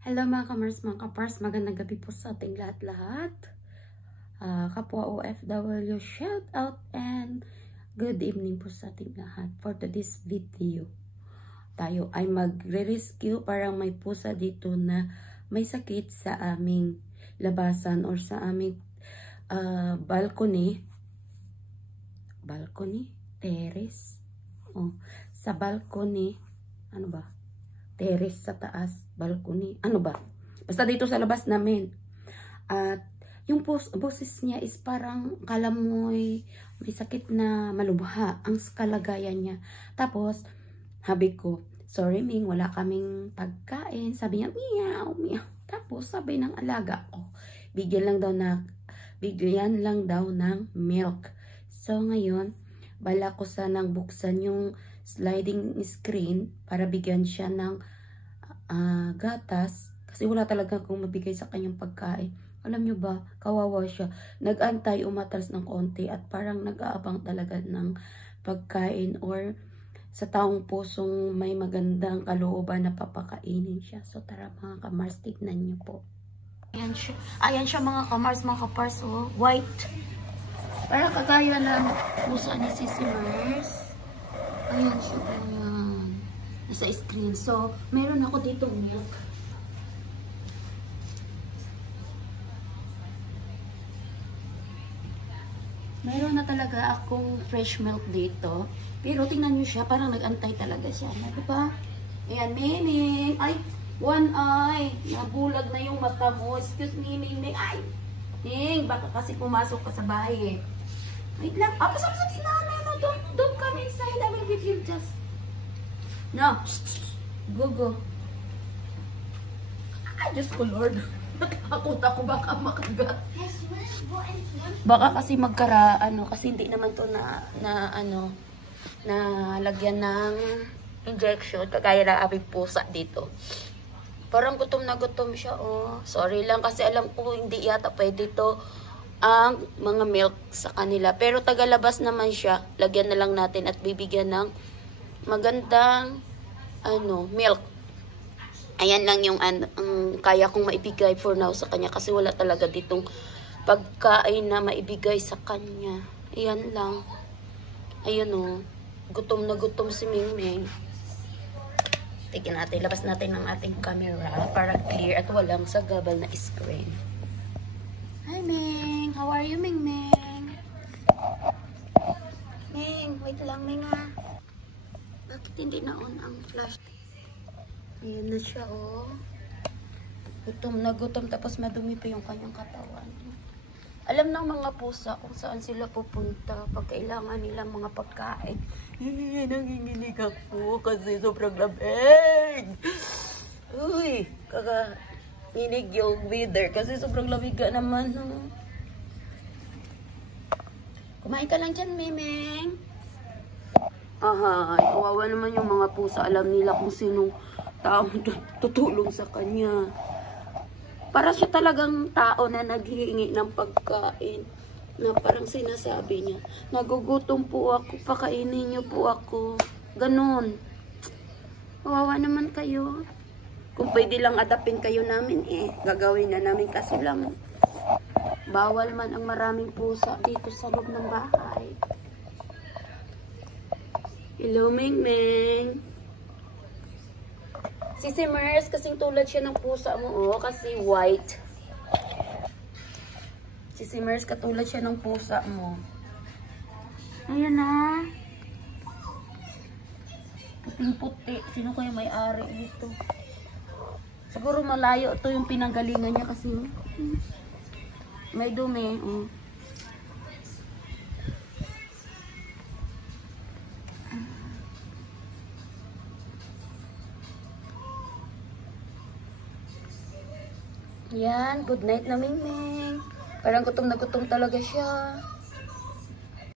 Hello mga kapars, magandang gabi po sa ating lahat-lahat. Kapwa OFW, shout out and good evening po sa ating lahat. For today's video, tayo ay magre-rescue. Parang may pusa dito na may sakit sa aming labasan or sa aming balcony, terrace. Sa balcony, ano ba? Terrace sa taas, balcony, ano ba? Basta dito sa labas namin. At yung boses niya is parang kala mo may sakit na malubha ang kalagayan niya. Tapos, habi ko, sorry Ming, wala kaming pagkain. Sabi niya, meow, meow. Tapos, sabi ng alaga ko, bigyan lang daw ng milk. So, ngayon, bala ko sanang buksan yung sliding screen para bigyan siya ng gatas kasi wala talaga akong mabigay sa kanyang pagkain. Alam nyo ba, kawawa siya. Nag-antay umatras ng konti at parang nag-aabang talaga ng pagkain or sa taong pusong may magandang kalooban na papakainin siya. So tara mga kamars, tignan nyo po. Ayan siya mga kapars, oh, white. Para kagaya ng pusa ni Sissy Mars. Ayan siya, ayan. Nasa screen. So, meron ako dito milk. Meron na talaga akong fresh milk dito. Pero tingnan nyo siya, parang nag-antay talaga siya. Ano ba? Ayan, Miming. Ay, one eye. Nabulag na yung mata mo. Excuse me, Miming. Ay, Ming, baka kasi pumasok ka sa bahay eh. Wait lang. Pasap na. Don't come inside. I will give you just... No. Go. Ay, Diyos ko, Lord. Natakot ako baka makagat. Baka kasi kasi hindi naman to na lagyan ng injection. Kagaya ng aming pusa dito. Parang gutom na gutom siya, oh. Sorry lang kasi alam ko hindi yata pwede to ang mga milk sa kanila. Pero tagalabas naman siya. Lagyan na lang natin at bibigyan ng magandang milk. Ayan lang yung ang kaya kong maibigay for now sa kanya kasi wala talaga ditong pagkain na maibigay sa kanya. Ayan lang. Ayun oh. Gutom na gutom si Mingming. Tignan natin, labas natin ang ating camera para clear at walang sagabal na screen. Hi Ming! How are you, Mingming? Ming, wait lang Ming ah. Bakit hindi na-on ang flash? Ayan na siya, oh. Gutom na gutom, tapos madumi pa yung kanyang katawan. Alam ng mga pusa kung saan sila pupunta pag kailangan nila mga pagkain. Nanginginig ako kasi sobrang lamig. Uy, kaka-inig yung weather kasi sobrang lamig ka naman, no? Kumain ka lang dyan, Miming. Ay, kawawa naman yung mga pusa. Alam nila kung sinong taong tutulong sa kanya. Para siya talagang tao na naghihingi ng pagkain. Na parang sinasabi niya, nagugutom po ako, pakainin niyo po ako. Ganon. Kawawa naman kayo. Kung pwede lang adapin kayo namin, gagawin na namin kasi lang. Bawal man ang maraming pusa dito sa loob ng bahay. Hello, Mingming. Si Mars, kasing tulad siya ng pusa mo, oh, kasi white. Si Mars, katulad siya ng pusa mo. Ayan na. Puting-puti. Sino kaya may-ari dito? Siguro malayo ito yung pinanggalingan niya kasi may dumi, oh. Yan, good night na Mingming. Parang gutom na gutom talaga siya.